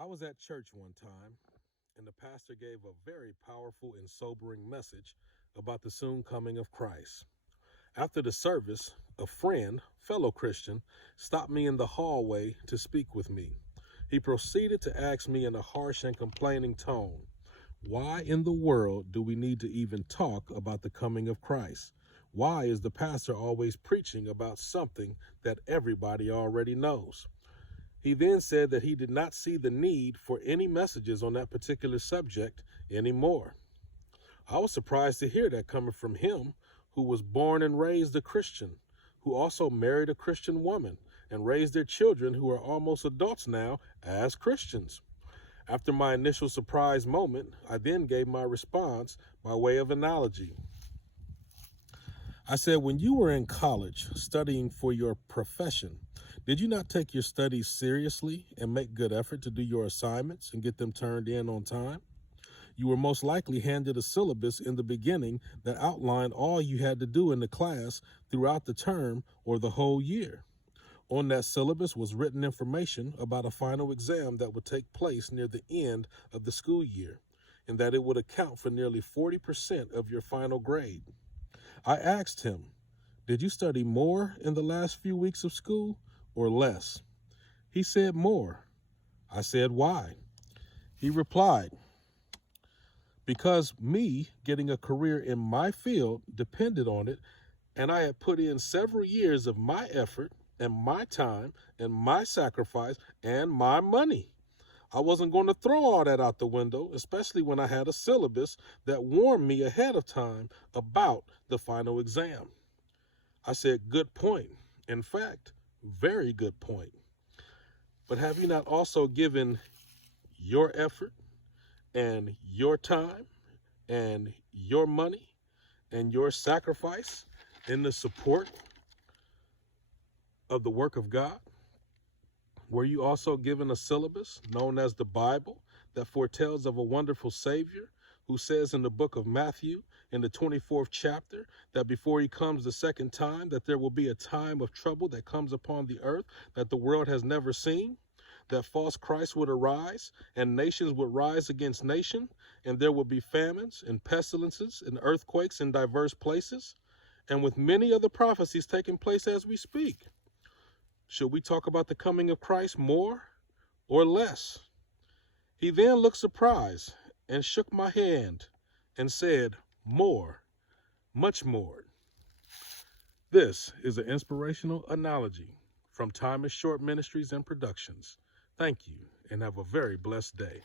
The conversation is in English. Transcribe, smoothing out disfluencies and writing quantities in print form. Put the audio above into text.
I was at church one time, and the pastor gave a very powerful and sobering message about the soon coming of Christ. After the service, a friend, fellow Christian, stopped me in the hallway to speak with me. He proceeded to ask me in a harsh and complaining tone, why in the world do we need to even talk about the coming of Christ? Why is the pastor always preaching about something that everybody already knows? He then said that he did not see the need for any messages on that particular subject anymore. I was surprised to hear that coming from him, who was born and raised a Christian, who also married a Christian woman and raised their children who are almost adults now as Christians. After my initial surprise moment, I then gave my response by way of analogy. I said, when you were in college studying for your profession, did you not take your studies seriously and make good effort to do your assignments and get them turned in on time? You were most likely handed a syllabus in the beginning that outlined all you had to do in the class throughout the term or the whole year. On that syllabus was written information about a final exam that would take place near the end of the school year, and that it would account for nearly 40% of your final grade. I asked him, did you study more in the last few weeks of school or less? He said more. I said, why? He replied, because me getting a career in my field depended on it, and I had put in several years of my effort and my time and my sacrifice and my money. I wasn't going to throw all that out the window, especially when I had a syllabus that warned me ahead of time about the final exam. I said, good point. In fact, very good point. But have you not also given your effort and your time and your money and your sacrifice in the support of the work of God? Were you also given a syllabus known as the Bible that foretells of a wonderful Savior who says in the book of Matthew in the 24th chapter that before he comes the second time that there will be a time of trouble that comes upon the earth that the world has never seen, that false Christ would arise and nations would rise against nation, and there would be famines and pestilences and earthquakes in diverse places, and with many other prophecies taking place as we speak? Should we talk about the coming of Christ more or less? He then looked surprised and shook my hand and said, more, much more. This is an inspirational analogy from Time is Short Ministries and Productions. Thank you, and have a very blessed day.